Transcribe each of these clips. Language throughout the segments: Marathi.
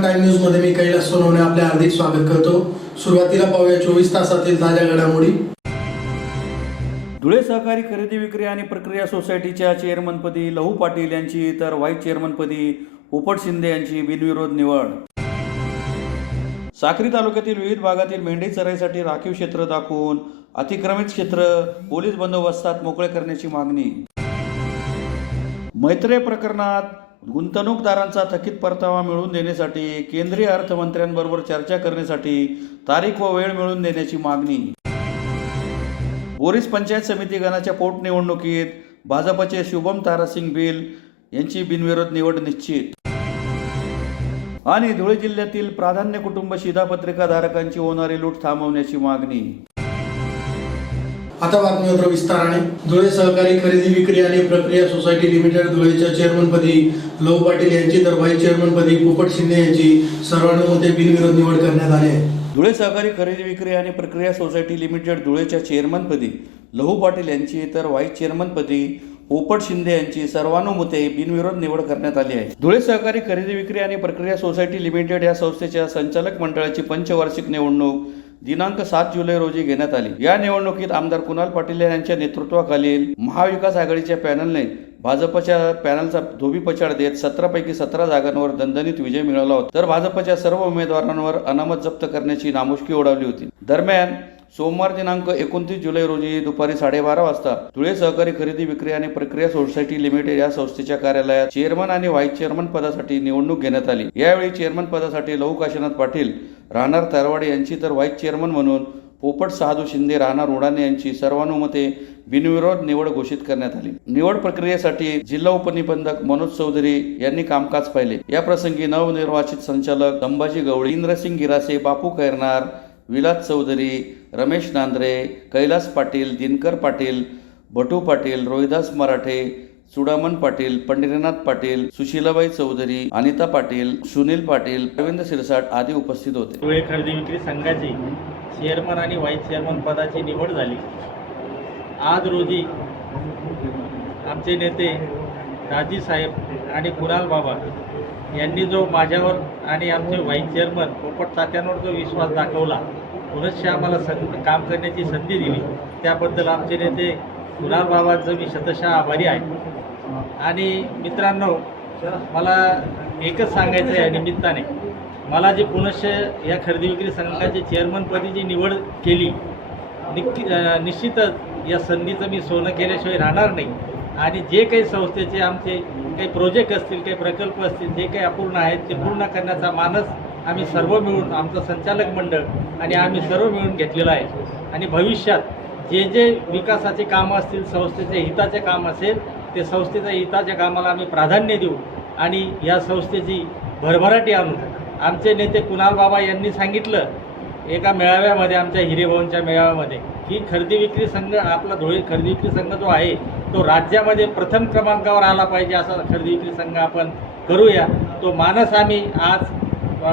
प्राईम टाइम न्यूज मध्ये मी कैलास सोनवणे आपले हार्दिक स्वागत करतो। सुरुवातीला पाहूया 24 तासातील ताज्या घडामोडी। धुळे सहकारी खरेदी विक्री आणि प्रक्रिया सोसायटीच्या चेअरमनपदी लहू पाटील यांची तर व्हाईस चेअरमनपदी पोपट शिंदे यांची बिनविरोध निवड। साक्री तालुक्यातील विविध भागातील मेंढी चराईसाठी राखीव क्षेत्र दाखवून अतिक्रमित क्षेत्र पोलीस बंदोबस्तात मोकळे करण्याची मागणी। मैत्रे प्रकरणात गुंतवणूकदारांचा थकीत परतावा मिळवून देण्यासाठी केंद्रीय अर्थमंत्र्यांबरोबर चर्चा करण्यासाठी तारीख व वेळ मिळवून देण्याची मागणी। बोरीस पंचायत समिती गणाच्या पोटनिवडणुकीत भाजपचे शुभम तारासिंग बिल यांची बिनविरोध निवड निश्चित। आणि धुळे जिल्ह्यातील प्राधान्य कुटुंब शिधापत्रिका धारकांची होणारी लूट थांबवण्याची मागणी। आता बातमीपत्र विस्ताराने। धुळे सहकारी खरेदी विक्री आणि प्रक्रिया सोसायटी लिमिटेड धुळेच्या चेअरमनपदी लहू पाटील यांची तर व्हाईस चेअरमनपदी पोपट शिंदे यांची सर्वानुमते बिनविरोध निवड करण्यात आली आहे। धुळे सहकारी खरेदी विक्री आणि प्रक्रिया सोसायटी लिमिटेड धुळेच्या चेअरमनपदी लहू पाटील यांची तर व्हाईस चेअरमनपदी पोपट शिंदे यांची सर्वानुमते बिनविरोध निवड करण्यात आली आहे। धुळे सहकारी खरेदी विक्री आणि प्रक्रिया सोसायटी लिमिटेड या संस्थेच्या संचालक मंडळाची पंचवार्षिक निवडणूक दिनांक 7 जुलै रोजी घेण्यात आली। या निवडणुकीत आमदार कुणाल पाटील यांच्या नेतृत्वाखालील महाविकास आघाडीच्या पॅनलने भाजपच्या पॅनलचा धोबीपछाड देत 17 पैकी 17 जागांवर दणदणीत विजय मिळवला होता, तर भाजपच्या सर्व उमेदवारांवर अनामत जप्त करण्याची नामुष्की ओढावली होती। दरम्यान सोमवार दिनांक 29 जुलै रोजी दुपारी 12:30 वाजता धुळे सहकारी खरेदी विक्री आणि प्रक्रिया सोसायटी लिमिटेड या संस्थेच्या कार्यालयात चेअरमन आणि व्हाईस चेअरमन पदासाठी निवडणूक घेण्यात आली। यावेळी चेअरमन पदासाठी लहू काशीनाथ पाटील राहणार तरवाडे यांची तर व्हाईस चेअरमन म्हणून पोपट साधू शिंदे राहणार उडाणे यांची सर्वानुमते बिनविरोध निवड घोषित करण्यात आली। निवड प्रक्रियेसाठी जिल्हा उपनिबंधक मनोज चौधरी यांनी कामकाज पाहिले। या प्रसंगी नवनिर्वाचित संचालक संभाजी गवळी, इंद्रसिंग गिरासे, बापू खैरनार, विलास चौधरी, रमेश नांद्रे, कैलास पाटील, दिनकर पाटील, भटू पाटील, रोहिदास मराठे, सुडामन पाटील, पंढरीनाथ पाटील, सुशीलाबाई चौधरी, अनिता पाटील, सुनील पाटील, रवींद्र सिरसाट आदी उपस्थित होते। धुळे खरेदी विक्री संघाची चेअरमन आणि व्हाईस चेअरमन पदाची निवड झाली। आज रोजी आमचे नेते दाजी साहेब आणि कुणाल बाबा यांनी जो माझ्यावर आणि आमचे व्हाईस चेअरमन पोपट तात्यांवर जो विश्वास दाखवला, पुनश्च आम्हाला काम करण्याची संधी दिली, त्याबद्दल आमचे नेते कुणाल बाबांचं मी शतशः आभारी आहे। आणि मित्रांनो, मला एकच सांगायचं आहे, या निमित्ताने मला जे पुनश्च या खरेदी विक्री संघाची चेअरमनपदी जी निवड केली, निश्चितच या संधीचं मी सोनं केल्याशिवाय राहणार नाही। आणि जे काही संस्थेचे आमचे काही प्रोजेक्ट असतील, काही प्रकल्प असतील, जे काही अपूर्ण आहेत ते पूर्ण करण्याचा मानस आम्ही सर्व मिळून, आमचं संचालक मंडळ आणि आम्ही सर्व मिळून घेतलेलं आहे। आणि भविष्यात जे जे विकासाचे कामं असतील, संस्थेचे हिताचे काम असेल, ते संस्थेच्या हिताच्या कामाला आम्ही प्राधान्य देऊ आणि या संस्थेची भरभराटी आणू। आमचे नेते कुणाल बाबा यांनी सांगितलं एका मेळाव्यामध्ये, आमच्या हिरेभवनच्या मेळाव्यामध्ये, की खरेदी विक्री संघ, आपला धुळे खरेदी विक्री संघ जो आहे तो राज्यामध्ये प्रथम क्रमांकावर आला पाहिजे, असा खरेदी विक्री संघ आपण करूया। तो मानस आम्ही आज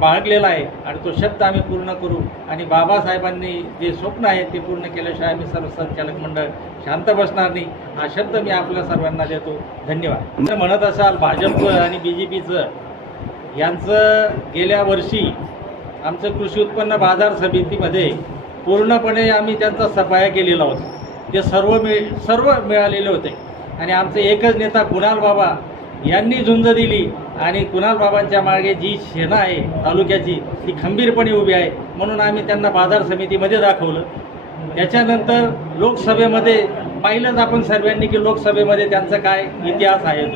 बाळगलेला आहे आणि तो शब्द आम्ही पूर्ण करू। आणि बाबासाहेबांनी जे स्वप्न आहे ते पूर्ण केल्याशिवाय आम्ही सर्व संचालक मंडळ शांत बसणार नाही, हा शब्द मी आपल्या सर्वांना देतो। धन्यवाद। जर म्हणत असाल भाजप आणि BJPचं यांचं गेल्या वर्षी आमचं कृषी उत्पन्न बाजार समितीमध्ये पूर्णपणे आम्ही त्यांचा सफाया केलेला होता, ते सर्व मिळालेले होते। आणि आमचे एकच नेता कुणाल बाबा यांनी झुंज दिली आणि कुणाल बाबांच्या मागे जी सेना आहे तालुक्याची ती खंबीरपणे उभी आहे, म्हणून आम्ही त्यांना बाजार समितीमध्ये दाखवलं। त्याच्यानंतर लोकसभेमध्ये पाहिलंच आपण सर्वांनी की लोकसभेमध्ये त्यांचा काय इतिहास आहे।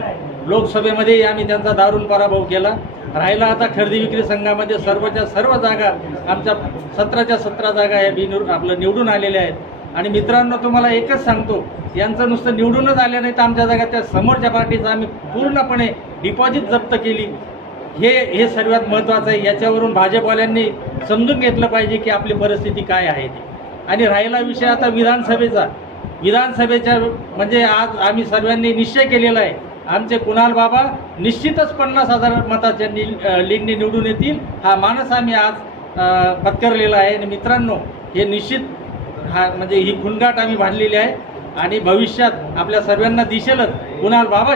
लोकसभेमध्ये आम्ही त्यांचा दारुण पराभव केला। राहिला आता खरेदी विक्री संघामध्ये सर्वच्या सर्व जागा, आमच्या 17च्या 17 जागा या आपलं निवडून आलेल्या आहेत। आणि मित्रांनो, तुम्हाला एकच सांगतो, यांचं नुसतं निवडूनच आल्या नाही तर आमच्या जागा त्या समोरच्या पार्टीचं आम्ही पूर्णपणे डिपॉझिट जप्त केली। हे सर्वात महत्त्वाचं आहे। याच्यावरून भाजपवाल्यांनी समजून घेतलं पाहिजे की आपली परिस्थिती काय आहे ती। आणि राहिला विषय आता विधानसभेच्या म्हणजे आज आम्ही सर्वांनी निश्चय केलेला आहे, आमचे कुणाल बाबा निश्चितच 50,000 मताच्या लीडने निवडून येतील, हा मानस आम्ही आज पत्करलेला आहे। आणि मित्रांनो, हे निश्चित म्हणजे ही खुणगाठ आम्ही बांधलेली आहे आणि भविष्यात आपल्या सर्वांना दिसेलच कुणाल बाबा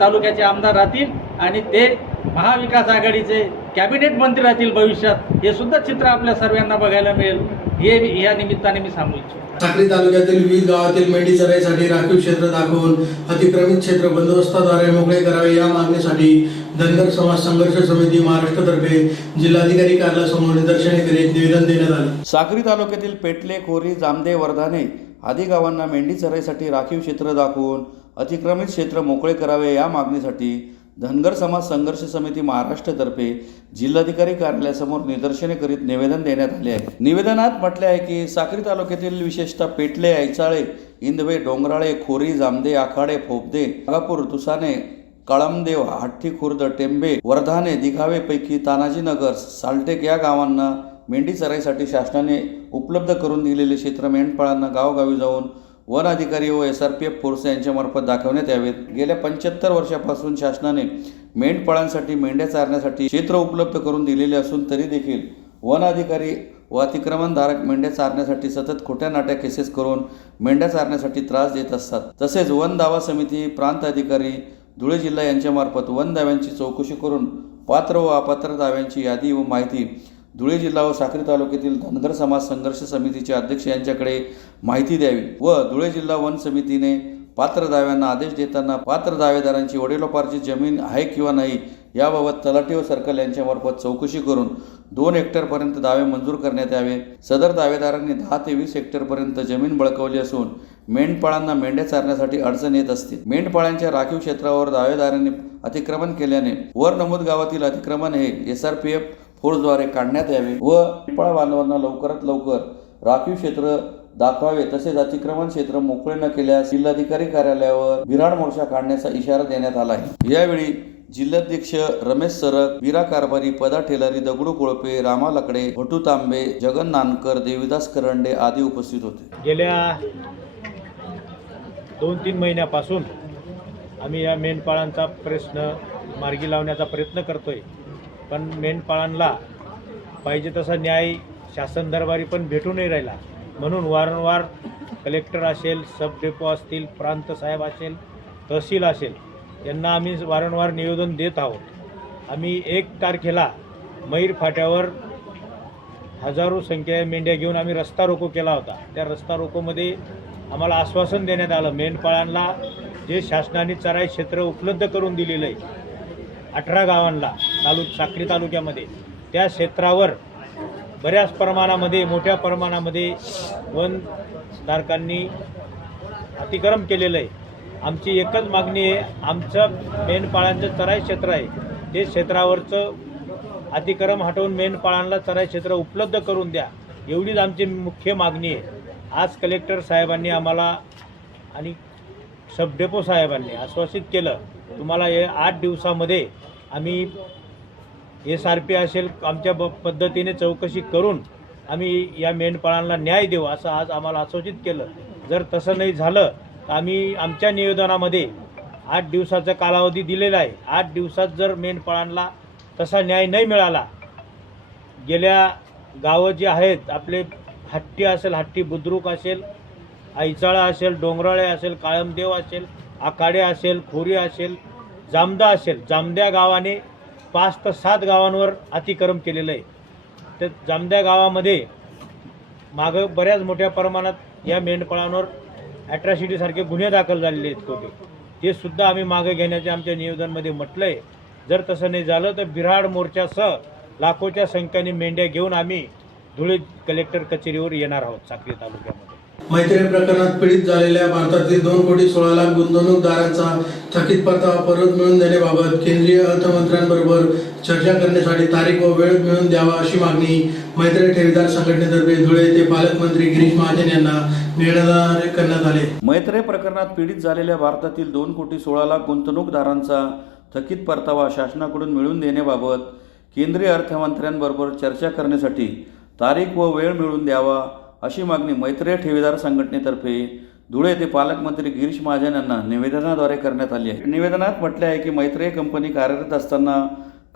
तालुक्याचे आमदार राहतील आणि ते महाविकास आघाडीचे कॅबिनेट मंत्री राहतील भविष्यात, हे सुद्धा चित्र आपल्या सर्वांना बघायला मिळेल, हे या निमित्ताने मी सांगू इच्छितो. साक्री तालुक्यातील विविध गावातील मेंढी चराईसाठी राखीव क्षेत्र दाखवून अतिक्रमित क्षेत्र बंदोबस्ताद्वारे मोकळे करावे या मागणीसाठी धनगर समाज संघर्ष समिती महाराष्ट्रतर्फे जिल्हाधिकारी कार्यालयासमोर निदर्शने करीत निवेदन देण्यात आले. साक्री तालुक्यातील पेटले, खोरी, जामदे, वर्धाने आदी गावांना मेंढी चराईसाठी राखीव क्षेत्र दाखवून अतिक्रमित क्षेत्र मोकळे करावे या मागणीसाठी धनगर समाज संघर्ष समिती महाराष्ट्रतर्फे जिल्हाधिकारी कार्यालयासमोर निदर्शने करीत निवेदन देण्यात आले आहे. निवेदनात म्हटले आहे की साक्री तालुक्यातील विशेषतः पेटले, ऐचाळे, इंदवे, डोंगराळे, खोरी, जामदे, आखाडे, फोपदे, नागापूर, तुसाने, कळमदेव, हट्टी खुर्द, टेंबे, वर्धाने, दिघावे पैकी तानाजीनगर, साल्टेक या गावांना मेंढी चराईसाठी शासनाने उपलब्ध करून दिलेले क्षेत्र मेंढपाळांना गावोगावी जाऊन वन अधिकारी व SRPF फोर्स यांच्यामार्फत दाखवण्यात यावेत. गेल्या 75 वर्षापासून शासनाने मेंढपाळांसाठी मेंढ्या चारण्यासाठी क्षेत्र उपलब्ध करून दिलेले असून तरी देखील वन अधिकारी व अतिक्रमणधारक मेंढ्या चारण्यासाठी सतत खोट्या नाट्या केसेस करून मेंढ्या चारण्यासाठी त्रास देत असतात. तसेच वन दावा समिती, प्रांत अधिकारी धुळे जिल्हा यांच्यामार्फत वन दाव्यांची चौकशी करून पात्र व अपात्र दाव्यांची यादी व माहिती धुळे जिल्हा व साक्री तालुक्यातील धनगर समाज संघर्ष समितीचे अध्यक्ष यांच्याकडे माहिती द्यावी व धुळे जिल्हा वन समितीने पात्र दाव्यांना आदेश देताना पात्र दावेदारांची वडिलोपार्जित जमीन आहे किंवा नाही याबाबत तलाठी व सर्कल यांच्यामार्फत चौकशी करून 2 हेक्टरपर्यंत दावे मंजूर करण्यात यावे. सदर दावेदारांनी 10 ते 20 हेक्टरपर्यंत जमीन बळकावली असून मेंढपाळांना मेंढ्या चारण्यासाठी अडचण येत असते. मेंढपाळांच्या राखीव क्षेत्रावर दावेदारांनी अतिक्रमण केल्याने वर नमूद गावातील अतिक्रमण हे SRPF फोर्सद्वारे काढण्यात यावे व मेंढपाळ बांधवांना लवकरात लवकर राखीव क्षेत्र दाखवावे. तसेच अतिक्रमण क्षेत्र मोकळे न केल्यास जिल्हाधिकारी कार्यालयावर बिऱ्हाड मोर्चा काढण्याचा इशारा देण्यात आला आहे. यावेळी जिल्हाध्यक्ष रमेश सरक, वीरा कारभारी, पदा ठेलारी, दगडू कोळपे, रामा लकडे, भटू तांबे, जगन नानकर, देविदास करंडे आदी उपस्थित होते. गेल्या 2-3 महिन्यापासून आम्ही या मेंढपाळांचा प्रश्न मार्गी लावण्याचा प्रयत्न करतोय, पण मेंढपाळांना पाहिजे तसा न्याय शासन दरबारी पण भेटू नाही राहिला. म्हणून वारंवार कलेक्टर असेल, सब डेपो असतील, प्रांत साहेब असेल, तहसील असेल यांना आम्ही वारंवार निवेदन देत आहोत. आम्ही 1 तारखेला मैर फाट्यावर हजारो संख्या मेंढ्या घेऊन आम्ही रस्ता रोको केला होता. त्या रस्ता रोकोमध्ये आम्हाला आश्वासन देण्यात आलं, मेंढपाळांना जे शासनाने चराई क्षेत्र उपलब्ध करून दिलेलं आहे 18 गावांना साक्री तालुक्यामध्ये, त्या क्षेत्रावर बऱ्याच प्रमाणामध्ये मोठ्या प्रमाणामध्ये वनधारकांनी अतिक्रमण केलेलं आहे. आमची एकच मागणी आहे, आमचं मेंढपाळांचं चराई क्षेत्र आहे ते क्षेत्रावरचं अतिक्रमण हटवून मेंढपाळांना चराई क्षेत्र उपलब्ध करून द्या, एवढीच आमची मुख्य मागणी आहे. आज कलेक्टर साहेबांनी आम्हाला आणि सब डेपो साहेबांनी आश्वासित केलं, तुम्हाला हे 8 दिवसामध्ये आम्ही SRP असेल आमच्या पद्धतीने चौकशी करून आम्ही या मेंढपाळांना न्याय देऊ असं आज आम्हाला आश्वासित केलं. जर तसं नाही झालं तर आम्ही आमच्या निवेदनामध्ये 8 दिवसाचा कालावधी दिलेला आहे. 8 दिवसात जर मेंढपाळांना तसा न्याय नाही मिळाला, गेल्या गावं जे आहेत आपले हट्टी असेल, हट्टी बुद्रुक असेल, ऐचाळा असेल, डोंगराळे असेल, काळमदेव असेल, आखाडे असेल, खोरी असेल, जामदा असेल, जामद्या गावाने 5 ते 7 गावांवर अतिक्रमण केलेलं आहे. तर जामद्या गावामध्ये मागं बऱ्याच मोठ्या प्रमाणात या मेंढपाळांवर ॲट्रॉसिटीसारखे गुन्हे दाखल झालेले आहेत कोटी, ते सुद्धा आम्ही मागं घेण्याचे आमच्या निवेदनामध्ये म्हटलं आहे. जर तसं नाही झालं तर बिऱ्हाड मोर्चासह लाखोच्या संख्येने मेंढ्या घेऊन आम्ही धुळे कलेक्टर कचेरीवर येणार आहोत साक्री तालुक्यामध्ये. मैत्री प्रकरणात पीडित झालेल्या भारतातील 2,16,00,000 गुंतवणूकदारांचा थकीत परतावा परत मिळवून देण्याबाबत केंद्रीय अर्थमंत्र्यांबरोबर चर्चा करण्यासाठी तारीख व वेळ मिळवून द्यावा अशी मागणी मैत्री ठेवीदार संघटनेतर्फे धुळे येथे पालकमंत्री गिरीश महाजन यांना निवेदनाद्वारे करण्यात आले. मैत्री प्रकरणात पीडित झालेल्या भारतातील 2,16,00,000 गुंतवणूकदारांचा थकीत परतावा शासनाकडून मिळवून देण्याबाबत केंद्रीय अर्थमंत्र्यांबरोबर चर्चा करण्यासाठी तारीख व वेळ मिळवून द्यावा अशी मागणी मैत्री ठेवीदार संघटनेतर्फे धुळे येथे पालकमंत्री गिरीश महाजन यांना निवेदनाद्वारे करण्यात आली आहे. निवेदनात म्हटले आहे की मैत्री कंपनी कार्यरत असताना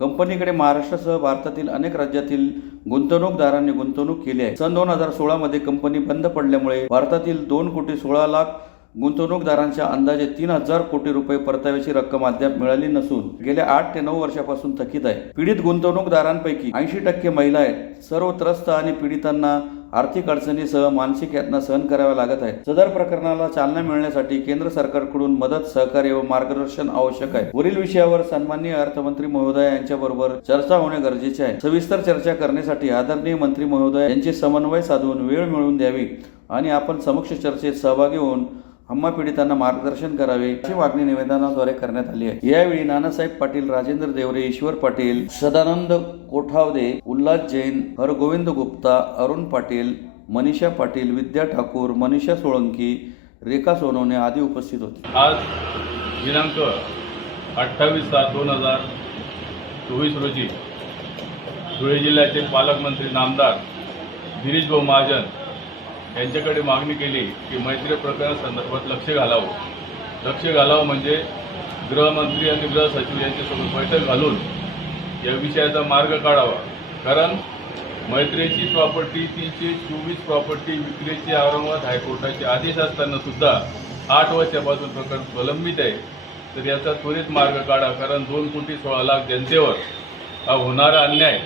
कंपनीकडे महाराष्ट्रासह भारतातील अनेक राज्यातील गुंतवणूकदारांनी गुंतवणूक केली आहे. सन 2016 मध्ये कंपनी बंद पडल्यामुळे भारतातील 2,16,00,000 गुंतवणूकदारांच्या अंदाजे 3,000 कोटी रुपये परताव्याची रक्कम अद्याप मिळाली नसून गेल्या 8 ते 9 वर्षापासून थकीत आहे. पीडित गुंतवणूकदारांपैकी 80% महिला आहेत. सर्व त्रस्त आणि पीडितांना आर्थिक अडचणीसह मानसिक यातना सहन कराव्या लागत आहेत. सदर प्रकरणाला चालना मिळण्यासाठी केंद्र सरकारकडून मदत, सहकार्य व मार्गदर्शन आवश्यक आहे. वरील विषयावर सन्माननीय अर्थमंत्री महोदया यांच्याबरोबर चर्चा होणे गरजेचे आहे. सविस्तर चर्चा करण्यासाठी आदरणीय मंत्री महोदया यांचे समन्वय साधून वेळ मिळवून द्यावी आणि आपण समक्ष चर्चेत सहभागी होऊन हम्मा पीडितांना मार्गदर्शन करावे अशी मागणी निवेदनाद्वारे करण्यात आली आहे. यावेळी नानासाहेब पाटील, राजेंद्र देवरे, ईश्वर पाटील, सदानंद कोठावदे, उल्हास जैन, हरगोविंद गुप्ता, अरुण पाटील, मनीषा पाटील, विद्या ठाकूर, मनीषा सोळंकी, रेखा सोनवणे आदी उपस्थित होते. आज दिनांक 28/7/2024 रोजी धुळे जिल्ह्याचे पालकमंत्री नामदार गिरीशभाऊ महाजन यांच्याकडे मागणी केली की मैत्री प्रकरणासंदर्भात लक्ष घालावं म्हणजे गृहमंत्री आणि गृह सचिव यांच्यासोबत बैठक घालून या विषयाचा मार्ग काढावा. कारण मैत्रीची प्रॉपर्टी 324 प्रॉपर्टी विक्रीची औरंगाबाद हायकोर्टाचे आदेश असताना सुद्धा 8 वर्षापासून प्रकरण प्रलंबित आहे. तर याचा त्वरित मार्ग काढा. कारण 2,16,00,000 जनतेवर हा होणारा अन्याय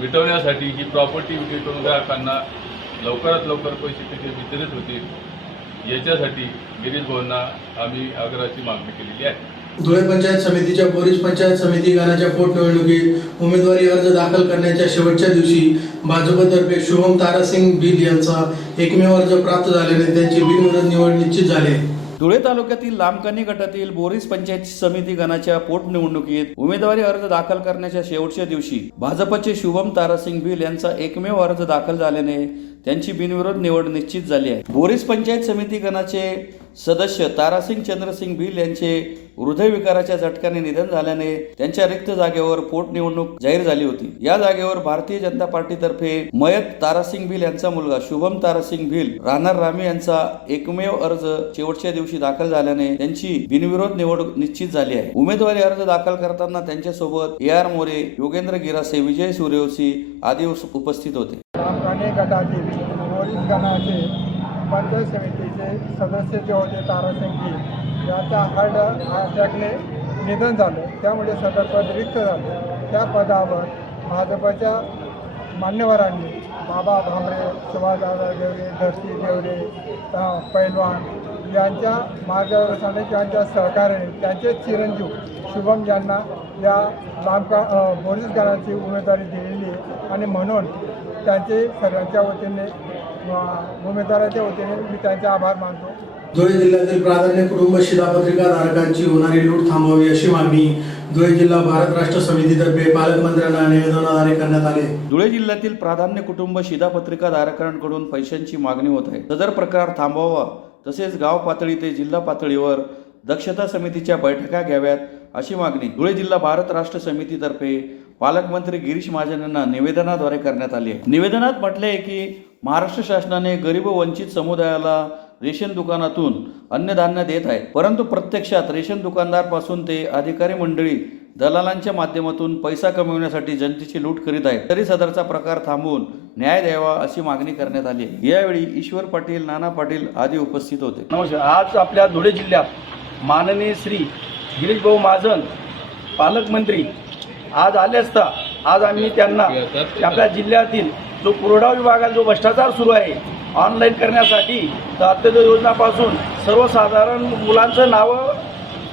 मिटवण्यासाठी ही प्रॉपर्टी विक्री करून ग्राहकांना लवकरात लवकर पैसे तिथे वितरित होतील याच्यासाठी गिरीश भाऊंना आम्ही आग्रहाची मागणी केलेली आहे. धुळे पंचायत समितीच्या बोरीस पंचायत समिती गणाच्या पोटनिवडणुकीत उमेदवारी अर्ज दाखल करण्याच्या शेवटच्या दिवशी भाजपतर्फे शुभम तारासिंग भिल यांचा एकमेव अर्ज प्राप्त झाल्याने त्यांची बिनविरोध निवड निश्चित झाली आहे. धुळे तालुक्यातील लांबकानी गटातील बोरीस पंचायत समिती गणाच्या पोटनिवडणुकीत उमेदवारी अर्ज दाखल करण्याच्या शेवटच्या दिवशी भाजपचे शुभम तारासिंग भिल यांचा एकमेव अर्ज दाखल झाल्याने त्यांची बिनविरोध निवड निश्चित झाली आहे. बोरीस पंचायत समिती गणाचे सदस्य तारासिंग चंद्रसिंग भिल यांचे हृदयविकाराच्या झटक्याने निधन झाल्याने त्यांच्या रिक्त जागेवर पोटनिवडणूक जाहीर झाली होती. या जागेवर भारतीय जनता पार्टीतर्फे मयत तारासिंग भिल यांचा मुलगा शुभम तारासिंग भिल राहणार रामी यांचा एकमेव अर्ज शेवटच्या दिवशी दाखल झाल्याने त्यांची बिनविरोध निवड निश्चित झाली आहे. उमेदवारी अर्ज दाखल करताना त्यांच्यासोबत AR मोरे, योगेंद्र गिरासे, विजय सूर्यवंशी आदी उपस्थित होते. लांबकानी गटातील बोरीस गणाचे पंचायत समितीचे सदस्य जे होते तारासिंग भिल याचा हार्ट अटॅकने निधन झालं. त्यामुळे सदर पद रिक्त झालं. त्या पदावर भाजपच्या मान्यवरांनी बाबा भामरे, सुभाषदादा देवरे, धरती देवरे, पैलवान यांच्या मार्गदर्शनाने त्यांच्या सहकार्याने त्यांचे चिरंजीव शुभम यांना या बोरीस गणाची उमेदवारी दिलेली आणि म्हणून त्यांचे सर्वांच्या वतीने उमेदवाराच्या वतीने मी त्यांचे आभार मानतो. धुळे जिल्ह्यातील प्राधान्य कुटुंब शिधापत्रिका धारकांची होणारी लूट थांबवावी अशी मागणी धुळे जिल्हा भारत राष्ट्र समितीतर्फे पालकमंत्र्यांना निवेदनाद्वारे करण्यात आले. धुळे जिल्ह्यातील प्राधान्य कुटुंब शिधापत्रिका धारकांकडून पैशांची मागणी होत आहे. सदर प्रकार थांबवावा तसेच गाव पातळी ते जिल्हा पातळीवर दक्षता समितीच्या बैठका घ्याव्यात अशी मागणी धुळे जिल्हा भारत राष्ट्र समितीतर्फे पालकमंत्री गिरीश महाजन यांना निवेदनाद्वारे करण्यात आली आहे. निवेदनात म्हटले आहे की महाराष्ट्र शासनाने गरीब व वंचित समुदायाला रेशन दुकानातून अन्नधान्य देत आहे, परंतु प्रत्यक्षात रेशन दुकानदार ते अधिकारी मंडळी दलालांच्या माध्यमातून पैसा कमविण्यासाठी जनतेची लूट करीत आहेत. तरी सदरचा प्रकार थांबवून न्याय द्यावा अशी मागणी करण्यात आली आहे. यावेळी ईश्वर पाटील, नाना पाटील आदी उपस्थित होते. नमस्कार. आज आपल्या धुळे जिल्ह्यात माननीय श्री गिरीशभाऊ महाजन पालकमंत्री आज आले असता आज आम्ही त्यांना आपल्या जिल्ह्यातील जो पुरवठा विभागात जो भ्रष्टाचार सुरू आहे ऑनलाईन करण्यासाठी तर अंत्योदय योजनापासून सर्वसाधारण मुलांचं नावं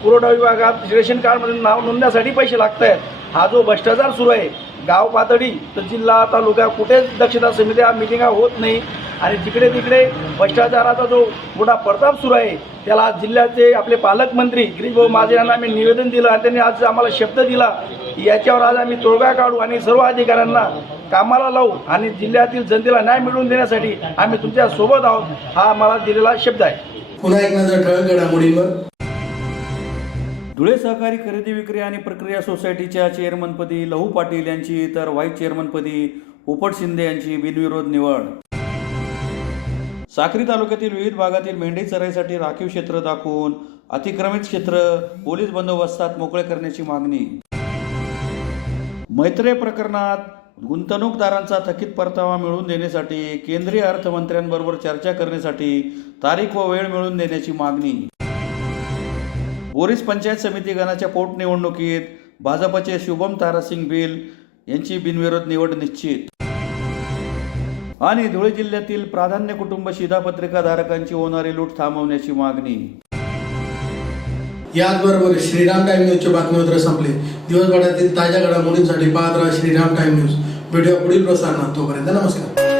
पुरवठा विभागात रेशन कार्डमध्ये नाव नोंदण्यासाठी पैसे लागत आहेत. हा जो भ्रष्टाचार सुरू आहे गाव पातळी तर जिल्हा तालुका कुठेच दक्षता समित्या मिटिंगा होत नाही आणि जिकडे तिकडे भ्रष्टाचाराचा जो मोठा प्रताप सुरू आहे त्याला जिल्ह्याचे आपले पालकमंत्री गिरीशभाऊ महाजन यांना आम्ही निवेदन दिलं आणि त्यांनी आज आम्हाला शब्द दिला की याच्यावर आज आम्ही तोडगा काढू आणि सर्व अधिकाऱ्यांना कामाला लावू आणि जिल्ह्यातील जनतेला न्याय मिळवून देण्यासाठी आम्ही तुमच्या सोबत आहोत हा आम्हाला दिलेला शब्द आहे. पुन्हा एक नजर ठळक घडामोडींवर. धुळे सहकारी खरेदी विक्री आणि प्रक्रिया सोसायटीच्या चेअरमनपदी लहू पाटील यांची तर व्हाईस चेअरमनपदी पोपट शिंदे यांची बिनविरोध निवड. साक्री तालुक्यातील विविध भागातील मेंढी चराईसाठी राखीव क्षेत्र दाखवून अतिक्रमित क्षेत्र पोलीस बंदोबस्तात मोकळे करण्याची मागणी. मैत्रे प्रकरणात गुंतवणूकदारांचा थकीत परतावा मिळवून देण्यासाठी केंद्रीय अर्थमंत्र्यांबरोबर चर्चा करण्यासाठी तारीख व वेळ मिळवून देण्याची मागणी. बोरीस पंचायत समिती गणाच्या पोटनिवडणुकीत भाजपचे शुभम तारासिंग बिल यांची बिनविरोध निवड निश्चित. आणि धुळे जिल्ह्यातील प्राधान्य कुटुंब शिधापत्रिकाधारकांची होणारी लूट थांबवण्याची मागणी. याचबरोबर श्रीराम टाइम न्यूजचे बातमीपत्र संपले. दिवसभरातील ताज्या घडामोडींसाठी पाहत राहा श्रीराम टाइम न्यूज. भेटूया पुढील प्रसारणात. तोपर्यंत नमस्कार.